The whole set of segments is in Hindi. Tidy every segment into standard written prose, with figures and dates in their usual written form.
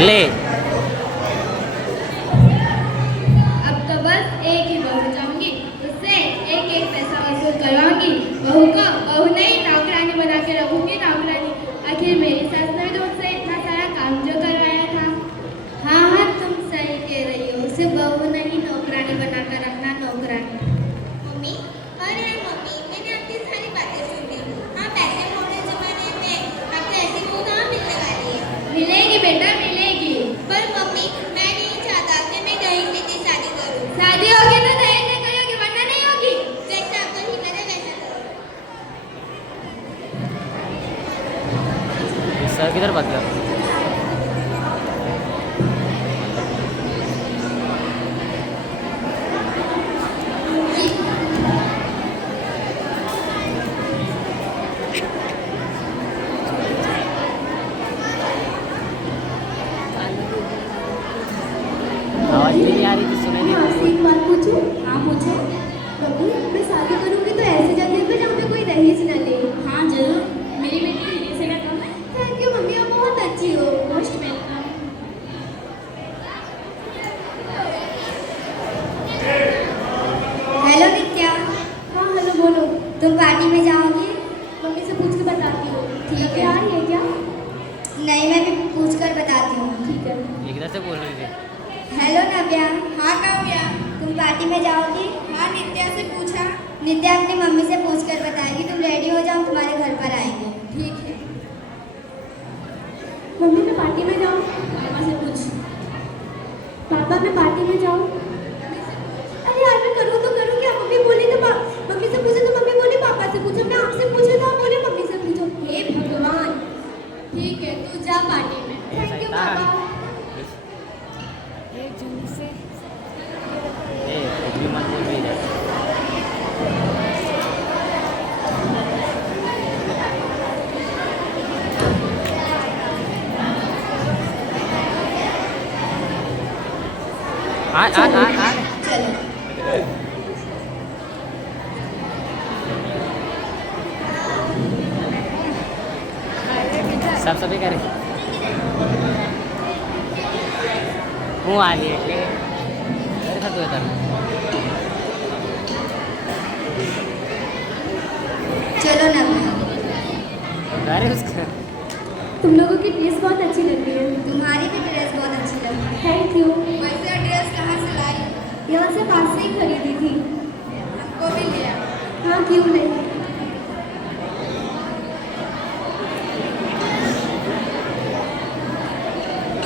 ले अब तो बस एक ही बहू चाहूंगी, उससे एक एक पैसा वसूल करवाऊंगी। बहू नहीं नौकरानी बना के रखूंगी, नौकरानी। आखिर मेरी सास ने तो मुझसे इतना सारा काम जो करवाया था। हाँ हाँ, तुम सही कह रही हो, उसे बहू नहीं नौकरानी बनाकर रखना, नौकरानी। मम्मी, अरे मम्मी, मैंने आपकी सारी बातें सुन ली। हाँ, पैसे मोड़े जमाने में आपको ऐसी बहू कहाँ मिलने वाली है? मिलेगी बेटा, मिलेगी। पर मम्मी, मैं नहीं चाहता कि मैं दहेज लेके शादी करूँ। शादी होगी तो दहेज में करोगी, वरना नहीं होगी। जैसा आपको ठीक लगे वैसा करो। सर किधर भाग गया? आवाज नहीं आ रही थी, सुनाई नहीं आपसे एक बात पूछूं? हाँ पूछो। बबू, मैं शादी करूंगी तो ऐसी जगह पे जहाँ पे कोई दहेज न ले। हाँ जरूर, मेरी बेटी दीदी से ना कम है। थैंक यू मम्मी, आप बहुत अच्छी हो। Most welcome. हेलो नित्या। हाँ हेलो, बोलो। तुम पार्टी में जाओगी? मम्मी से पूछ के बताती हूँ। ठीक है। आ रही है क्या? नहीं, मैं भी पूछ कर बताती हूँ। ठीक है। ये किधर से बोल रही थी? हेलो नव्या। हाँ काव्या। तुम पार्टी में जाओगी? हाँ, नित्या से पूछा। नित्या अपनी मम्मी से पूछ कर बताएगी। तुम रेडी हो जाओ, तुम्हारे घर पर आएंगे। ठीक है। मम्मी मैं पार्टी में जाऊँ? पापा से पूछ। पापा मैं पार्टी में जाऊँ? अरे यार मैं करूँ तो करूँ क्या? मम्मी बोली तो मम्मी से पूछे तो मम्मी बोली पापा से पूछो। मैं आपसे पूछे तो आप बोले मम्मी से पूछो। हे भगवान। ठीक है, तू जा पार्टी में। थैंक यू पापा। ए कुछ भी मत बोल रही है। आ चलो। सब सभी करे हूँ आ रही है अरे तो इधर चलो नव्या। अरे उसका तुम लोगों की ड्रेस बहुत अच्छी लग रही है। तुम्हारी भी ड्रेस बहुत अच्छी लग रही है। Thank you. वैसे ड्रेस कहाँ से लाई? यहाँ से पास से ही खरीदी थी। हमको भी लिया। हाँ क्यों नहीं।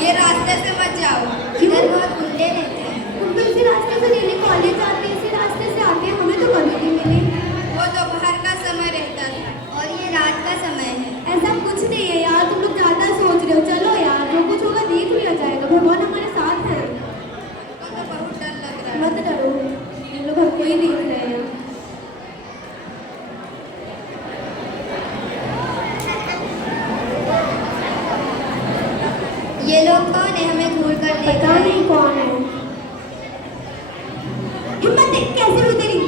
ये रास्ते से मत जाओ, इधर बहुत गुंडे रहते हैं। तुम तो इसी रास्ते से डेली कॉलेज आते हैं, इसी रास्ते से आते हैं। हमें तो कभी नहीं मिले। वो दोपहर का समय रहता था। और ये रात का समय है। ऐसा कुछ नहीं है यार, तुम लोग ज़्यादा सोच रहे हो। चलो यार, जो कुछ होगा देख लिया जाएगा। भगवान हमारे साथ है। हमको तो बहुत डर लग रहा है। मत डरो, ये लोग हमको ही देख रहे हैं। ये लोग कौन है? हमें घूर कर देख रहे हैं। पता नहीं कौन है। हिम्मत देख कैसे हुई तेरी।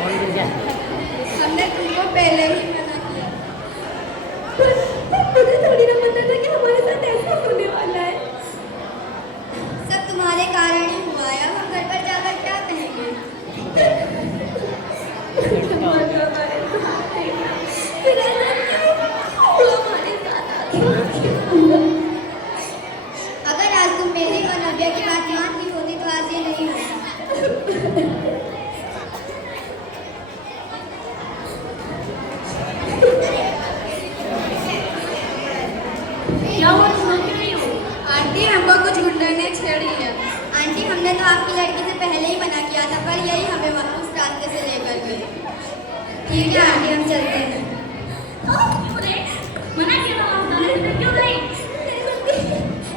कौन गिर गया? हमने तुमको पहले ही मना किया। मुझे थोड़ी ना पता था कि हमारे साथ ऐसा होने वाला है। सब तुम्हारे कारण ही हुआ है। अब हम घर पर जाकर क्या कहेंगे? फिर ऐसा क्यों? वो हमारे साथ आके। अगर आज तुम मेरी और नव्या की बात मानती होती तो आज ये नहीं होता। क्या हुआ, तुम रोती नहीं हो? आंटी, हमको कुछ गुंडा ने छेड़ी है। आंटी हमने तो आपकी लड़की से पहले ही मना किया था, पर यही हमें उस रास्ते से लेकर गए। ठीक है आंटी, हम चलते हैं। मना किया था, आप जाने से क्यों गई?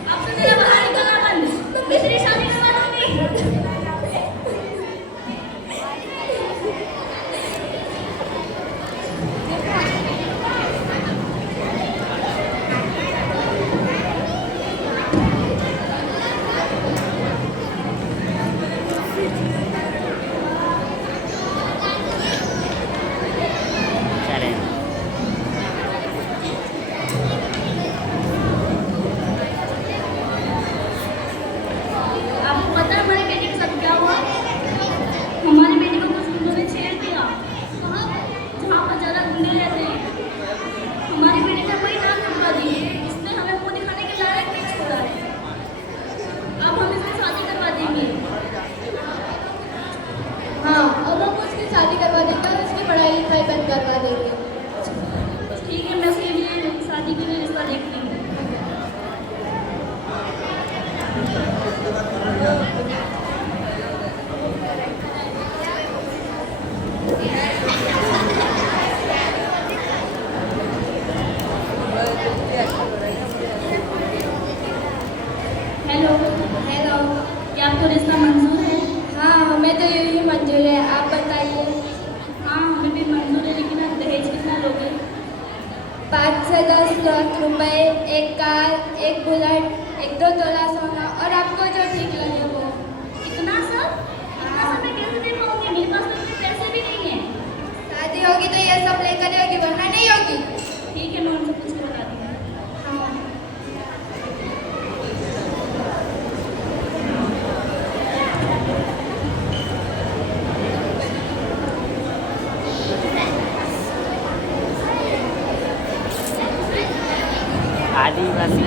अब तो मेरा बाहर निकलना बंद। मैं तेरी शादी करवा दूंगी। 10 लाख रुपए, एक कार, एक बुलेट, 1-2 तोला सोना और आपको जो ठीक लगे वो। इतना सब मैं कैसे दे पाऊंगी? मेरे पास तो इतने पैसे भी नहीं है। शादी होगी तो ये सब लेकर होगी, वरना नहीं होगी। ठीक है, मैं उनसे पूछ के बता दूंगी। आदिवासी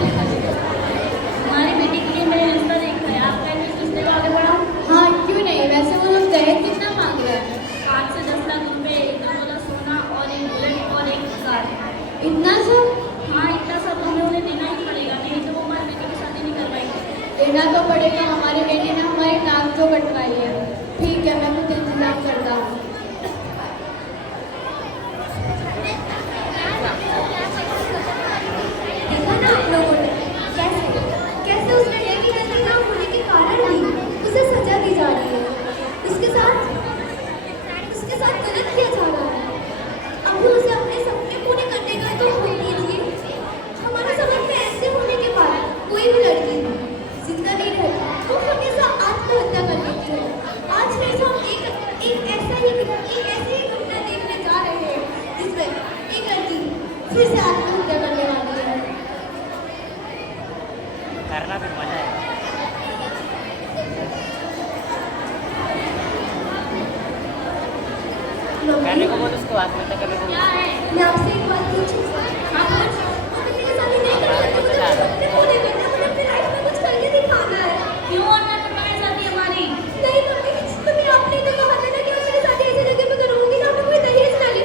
हमारी बेटी के लिए मैंने रिश्ता देखा है। आप क्या इस रिश्ते को आगे बढ़ाओ? हाँ, क्यों नहीं? वैसे वो लोग दहेज कितना मांग रहे हैं? 5 से 10 लाख रुपए, 1-2 तोला सोना और एक बुलेट और एक कार। इतना सब? हाँ, इतना सब हमें उन्हें देना ही पड़ेगा, नहीं तो वो हमारी बेटी की शादी नहीं करवाएंगे। देना तो पड़ेगा। हमारी बेटी ने हमारी नाक जो कटवाई है। ठीक है, मैं कुछ इंतजाम करता हूँ। देखा ना आप लोगों ने कैसे उस लड़के की गलती ना होने के कारण भी उसे सजा दी जा रही है। उसके साथ गलत किया जा रहा है। अभी उसे अपने सपने पूरे करने का तो हो दीजिए। हमारे समाज में ऐसे होने के बाद कोई भी लड़की जिंदा नहीं रहती, वो हमेशा आत्महत्या कर लेती है। आज फिर से हम एक ऐसी ही घटना देखने जा रहे हैं जिसमें एक लड़की फिर से आत्महत्या करने वाली है। करना भी मजा है। कहने को बोल उसको आत्महत्या करने को। क्या है? मैं आपसे एक बात पूछूं? हाँ, पूछ। मुझे मेरे साथ नहीं कर सकती, मुझे अपने पूरे करना है, मुझे अपनी लाइफ में कुछ करके दिखाना है। क्यों और ना तुम्हारे साथ ही हमारी? नहीं मम्मी, आपने तो कहा था ना कि मैं मेरे साथ ऐसी जगह पे करूंगी जहाँ पे कोई दहेज ना ले।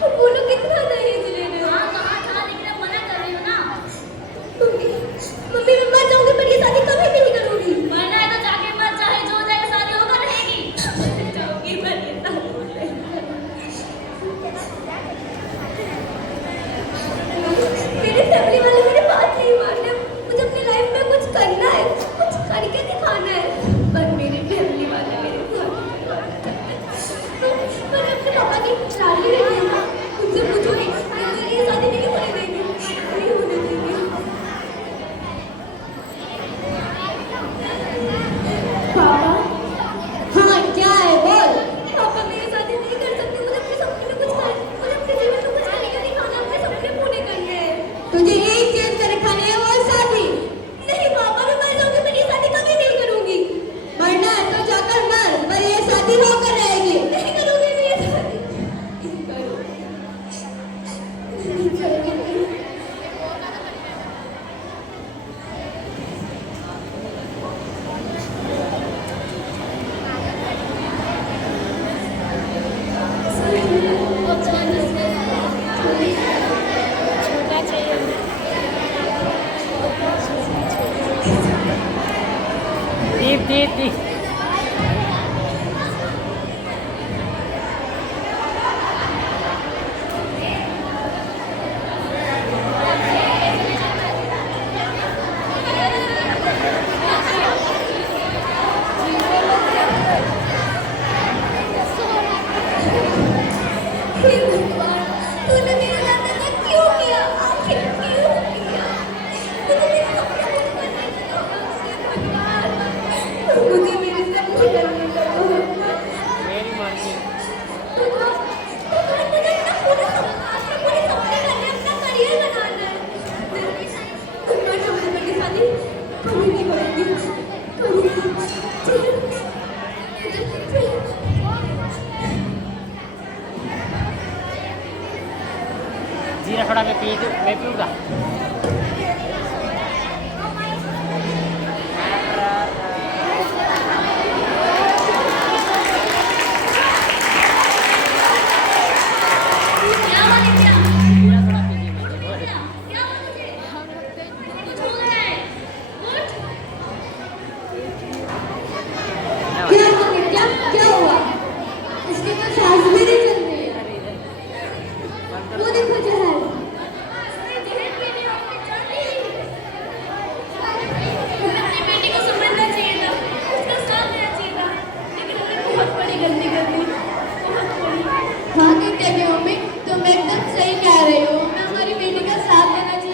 तो बोलो कितना दहेज ले रहे हो? हाँ, कहा था, लेकिन अब मना कर रही हो ना। मम्मी मैं मर जाऊंगी पर ये शादी कभी भी नहीं करूंगी। मरना है तो जाके मर, चाहे जो हो जाए शादी होकर रहेगी। जाओगी पर ये शादी मेरे फैमिली वाले मेरी बात नहीं मान रहे। मुझे अपनी लाइफ में कुछ करना है, कुछ करके दिखाना है, पर मेरे फैमिली वाले मेरे पर अपने पापा की शादी रही है ना, उनसे पूछो नहीं, ये शादी नहीं होने देंगे, नहीं होने देंगे। पापा, हाँ क्या है बोल। पापा मेरी शादी नहीं कर सकते, मुझे अपने सपने में कुछ कर, मुझे अपने जीवन में कुछ करके दिखाना, अपने सपने पूरे करने हैं। तुझे एक चीज कर खाने है वो शादी। नहीं पापा मैं मर जाऊंगी, मैं ये शादी कभी नहीं करूंगी। मरना है तो जाकर मर, पर ये शादी होकर रहेगी। नहीं करूंगी मैं ये शादी। नहीं करूंगी। दीप हे भगवान, तूने मेरे साथ ऐसा क्यों किया? आखिर क्यों किया? मुझे मेरे सपने पूरे करने का भगवान, मुझे मेरे सपने करने का मेरी मर्जी। भगवान, मुझे अपना पूरा सपने करने, अपना करियर बनाना है। मैं समझ की शादी कभी नहीं करूंगी, कभी नहीं। जीरा थोड़ा मैं पीऊँगा। क्या हुआ? इसके तो सांस भी नहीं चल रही है। वो देखो जहर। अपनी बेटी को समझना चाहिए था, उसका साथ देना चाहिए था, लेकिन हमने बहुत बड़ी गलती कर दी, बहुत बड़ी। हाँ कहते हैं मम्मी, तुम एकदम सही कह रही हो। हमें हमारी बेटी का साथ देना चाहिए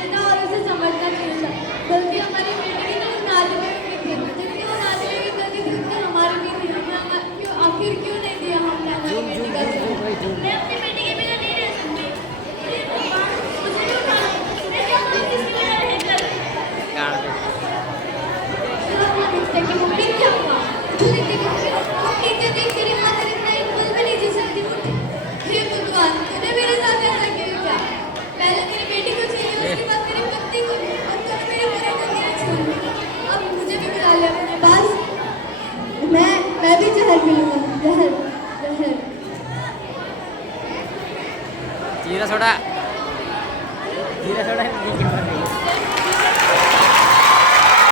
जीरा सोडा नहीं